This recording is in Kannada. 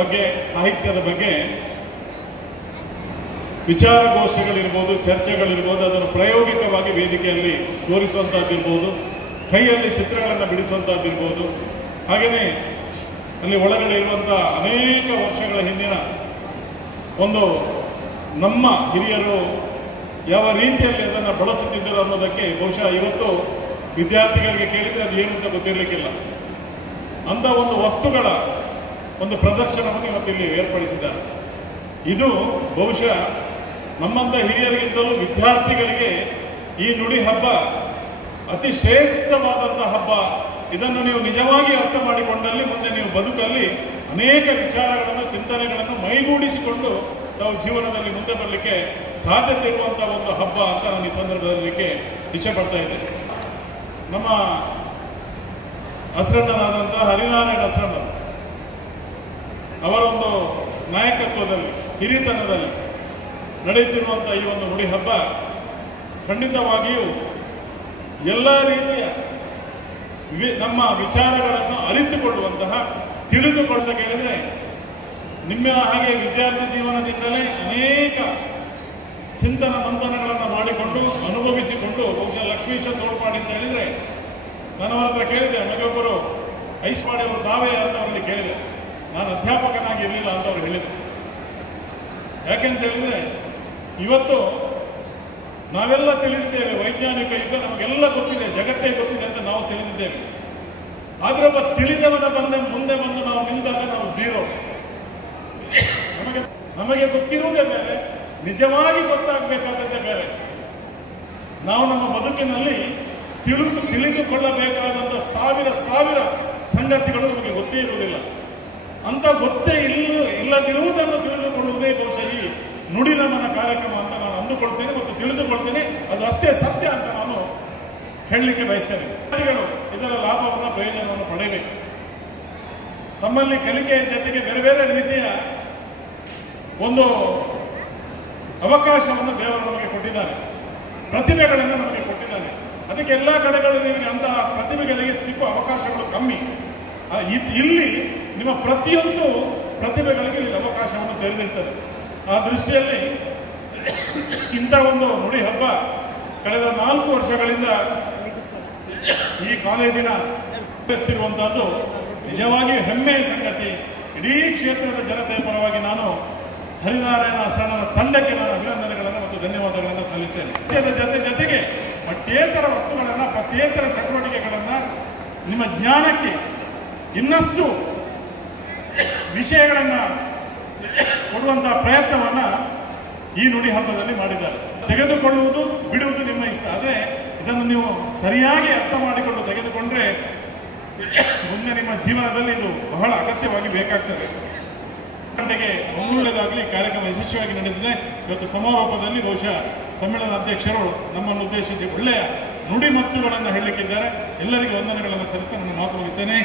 ಬಗ್ಗೆ, ಸಾಹಿತ್ಯದ ಬಗ್ಗೆ ವಿಚಾರಗೋಷ್ಠಿಗಳಿರ್ಬೋದು, ಚರ್ಚೆಗಳಿರ್ಬೋದು, ಅದನ್ನು ಪ್ರಾಯೋಗಿಕವಾಗಿ ವೇದಿಕೆಯಲ್ಲಿ ತೋರಿಸುವಂಥದ್ದಿರ್ಬೋದು, ಕೈಯಲ್ಲಿ ಚಿತ್ರಗಳನ್ನು ಬಿಡಿಸುವಂಥದ್ದಿರ್ಬೋದು, ಹಾಗೆಯೇ ಅಲ್ಲಿ ಒಳಗಡೆ ಇರುವಂಥ ಅನೇಕ ವರ್ಷಗಳ ಹಿಂದಿನ ಒಂದು ನಮ್ಮ ಹಿರಿಯರು ಯಾವ ರೀತಿಯಲ್ಲಿ ಅದನ್ನು ಬಳಸುತ್ತಿದ್ದರು ಅನ್ನೋದಕ್ಕೆ ಬಹುಶಃ ಇವತ್ತು ವಿದ್ಯಾರ್ಥಿಗಳಿಗೆ ಕೇಳಿದರೆ ಅದು ಏನು ಅಂತ ಗೊತ್ತಿರಲಿಕ್ಕಿಲ್ಲ. ಅಂಥ ಒಂದು ವಸ್ತುಗಳ ಒಂದು ಪ್ರದರ್ಶನವನ್ನು ಇವತ್ತಿಲ್ಲಿ ಏರ್ಪಡಿಸಿದ್ದಾರೆ. ಇದು ಬಹುಶಃ ನಮ್ಮಂಥ ಹಿರಿಯರಿಗಿಂತಲೂ ವಿದ್ಯಾರ್ಥಿಗಳಿಗೆ ಈ ನುಡಿ ಹಬ್ಬ ಅತಿ ಶ್ರೇಷ್ಠವಾದಂಥ ಹಬ್ಬ. ಇದನ್ನು ನೀವು ನಿಜವಾಗಿ ಅರ್ಥ ಮಾಡಿಕೊಂಡಲ್ಲಿ ಮುಂದೆ ನೀವು ಬದುಕಲ್ಲಿ ಅನೇಕ ವಿಚಾರಗಳನ್ನು, ಚಿಂತನೆಗಳನ್ನು ಮೈಗೂಡಿಸಿಕೊಂಡು ನಾವು ಜೀವನದಲ್ಲಿ ಮುಂದೆ ಬರಲಿಕ್ಕೆ ಸಾಧ್ಯತೆ ಇರುವಂಥ ಒಂದು ಹಬ್ಬ ಅಂತ ನಾನು ಈ ಸಂದರ್ಭದಲ್ಲಿಕ್ಕೆ ಇಚ್ಛೆ ಪಡ್ತಾ ಇದ್ದೇನೆ. ನಮ್ಮ ಹಸ್ರಣ್ಣನಾದಂಥ ಹರಿನಾರಾಯಣ ಹಸ್ರಣ್ಣ ಅವರ ಒಂದು ನಾಯಕತ್ವದಲ್ಲಿ, ಹಿರಿತನದಲ್ಲಿ ನಡೆಯುತ್ತಿರುವಂಥ ಈ ಒಂದು ನುಡಿ ಹಬ್ಬ ಖಂಡಿತವಾಗಿಯೂ ಎಲ್ಲ ರೀತಿಯ ನಮ್ಮ ವಿಚಾರಗಳನ್ನು ಅರಿತುಕೊಳ್ಳುವಂತಹ, ತಿಳಿದುಕೊಳ್ಳದ ಕೇಳಿದರೆ ನಿಮ್ಮ ಹಾಗೆ ವಿದ್ಯಾರ್ಥಿ ಜೀವನದಿಂದಲೇ ಅನೇಕ ಚಿಂತನ ಮಂಥನಗಳನ್ನು ಮಾಡಿಕೊಂಡು ಅನುಭವಿಸಿಕೊಂಡು ಬಹುಶಃ ಲಕ್ಷ್ಮೀಶ ತೋಳ್ಪಾಡಿ ಅಂತ ಹೇಳಿದರೆ ನಾನು ಅವರ ಹತ್ರ ಕೇಳಿದೆ, ನನಗೊಬ್ಬರು ಐಸ್ಪಾಡಿ ಅವರು ತಾವೇ ಅಂತ ಅವರಲ್ಲಿ ಕೇಳಿದೆ. ನಾನು ಅಧ್ಯಾಪಕನಾಗಿ ಇರಲಿಲ್ಲ ಅಂತ ಅವರು ಹೇಳಿದರು. ಯಾಕೆಂತ ಹೇಳಿದರೆ ಇವತ್ತು ನಾವೆಲ್ಲ ತಿಳಿದಿದ್ದೇವೆ, ವೈಜ್ಞಾನಿಕ ಯುಗ ನಮಗೆಲ್ಲ ಗೊತ್ತಿದೆ, ಜಗತ್ತೇ ಗೊತ್ತಿದೆ ಅಂತ ನಾವು ತಿಳಿದಿದ್ದೇವೆ. ಆದರೆ ಒಬ್ಬ ತಿಳಿದವನ ಮುಂದೆ ಬಂದು ನಾವು ನಿಂತಾಗ ನಾವು ಝೀರೋ. ನಮಗೆ ಗೊತ್ತಿರುವುದೇ ಬೇರೆ, ನಿಜವಾಗಿ ಗೊತ್ತಾಗಬೇಕಾದದ್ದೇ ಬೇರೆ. ನಾವು ನಮ್ಮ ಬದುಕಿನಲ್ಲಿ ತಿಳಿದುಕೊಳ್ಳಬೇಕಾದಂಥ ಸಾವಿರ ಸಂಗತಿಗಳು ನಮಗೆ ಗೊತ್ತೇ ಇರುವುದಿಲ್ಲ. ಅಂತ ಗೊತ್ತೇ ಇಲ್ಲದಿರುವುದನ್ನು ತಿಳಿದುಕೊಳ್ಳುವುದೇ ಬಹುಶಃ ಈ ನುಡಿ ನಮನ ಕಾರ್ಯಕ್ರಮ ಅಂತ ನಾನು ಅಂದುಕೊಳ್ತೇನೆ ಮತ್ತು ತಿಳಿದುಕೊಳ್ತೇನೆ. ಅದು ಅಷ್ಟೇ ಸತ್ಯ ಅಂತ ನಾನು ಹೇಳಲಿಕ್ಕೆ ಬಯಸ್ತೇನೆ. ಇದರ ಲಾಭವನ್ನು, ಪ್ರಯೋಜನವನ್ನು ಪಡೆಯಬೇಕು. ತಮ್ಮಲ್ಲಿ ಕಲಿಕೆಯ ಜೊತೆಗೆ ಬೇರೆ ಬೇರೆ ರೀತಿಯ ಒಂದು ಅವಕಾಶವನ್ನು ದೇವರು ನಮಗೆ ಕೊಟ್ಟಿದ್ದಾನೆ, ಪ್ರತಿಭೆಗಳನ್ನು ನಮಗೆ ಕೊಟ್ಟಿದ್ದಾನೆ. ಅದಕ್ಕೆ ಎಲ್ಲ ಕಡೆಗಳಲ್ಲಿ ನಿಮಗೆ ಅಂತಹ ಪ್ರತಿಭೆಗಳಿಗೆ ಸಿಕ್ಕುವ ಅವಕಾಶಗಳು ಕಮ್ಮಿ. ಇಲ್ಲಿ ನಿಮ್ಮ ಪ್ರತಿಯೊಂದು ಪ್ರತಿಭೆಗಳಿಗೆ ಇಲ್ಲಿ ಅವಕಾಶವನ್ನು ತೆರೆದಿರ್ತದೆ. ಆ ದೃಷ್ಟಿಯಲ್ಲಿ ಇಂಥ ಒಂದು ನುಡಿ ಹಬ್ಬ ಕಳೆದ 4 ವರ್ಷಗಳಿಂದ ಈ ಕಾಲೇಜಿನ ನಡೆಸುತ್ತಿರುವಂತಹದ್ದು ನಿಜವಾಗಿಯೂ ಹೆಮ್ಮೆಯ ಸಂಗತಿ. ಇಡೀ ಕ್ಷೇತ್ರದ ಜನತೆಯ ಪರವಾಗಿ ನಾನು ಹರಿನಾರಾಯಣ ಹಸ್ರಣ್ಣನ ತಂಡಕ್ಕೆ ನಾನು ಅಭಿನಂದನೆಗಳನ್ನು ಮತ್ತು ಧನ್ಯವಾದಗಳನ್ನು ಸಲ್ಲಿಸ್ತೇನೆ. ಜೊತೆಗೆ ಪಠ್ಯೇತರ ವಸ್ತುಗಳನ್ನು, ಪಠ್ಯೇತರ ಚಟುವಟಿಕೆಗಳನ್ನು, ನಿಮ್ಮ ಜ್ಞಾನಕ್ಕೆ ಇನ್ನಷ್ಟು ವಿಷಯಗಳನ್ನು ಕೊಡುವಂತಹ ಪ್ರಯತ್ನವನ್ನು ಈ ನುಡಿ ಹಬ್ಬದಲ್ಲಿ ಮಾಡಿದ್ದಾರೆ. ತೆಗೆದುಕೊಳ್ಳುವುದು, ಬಿಡುವುದು ನಿಮ್ಮ ಇಷ್ಟ. ಆದರೆ ಇದನ್ನು ನೀವು ಸರಿಯಾಗಿ ಅರ್ಥ ಮಾಡಿಕೊಂಡು ತೆಗೆದುಕೊಂಡ್ರೆ ಮುಂದೆ ನಿಮ್ಮ ಜೀವನದಲ್ಲಿ ಇದು ಬಹಳ ಅಗತ್ಯವಾಗಿ ಬೇಕಾಗ್ತದೆ. ಗಂಟೆಗೆ ಮಂಗಳೂರಿಗಾಗಲಿ ಕಾರ್ಯಕ್ರಮ ಯಶಸ್ವಿಯಾಗಿ ನಡೆದಿದೆ. ಇವತ್ತು ಸಮಾರೋಪದಲ್ಲಿ ಬಹುಶಃ ಸಮ್ಮೇಳನ ಅಧ್ಯಕ್ಷರು ನಮ್ಮನ್ನು ಉದ್ದೇಶಿಸಿ ಒಳ್ಳೆಯ ನುಡಿ ಮತ್ತುಗಳನ್ನು ಹೇಳಲಿಕ್ಕಿದ್ದಾರೆ. ಎಲ್ಲರಿಗೂ ವಂದನೆಗಳನ್ನು ಸಲ್ಲಿಸಿ ನನ್ನ ಮಾತು ಮುಗಿಸ್ತೇನೆ.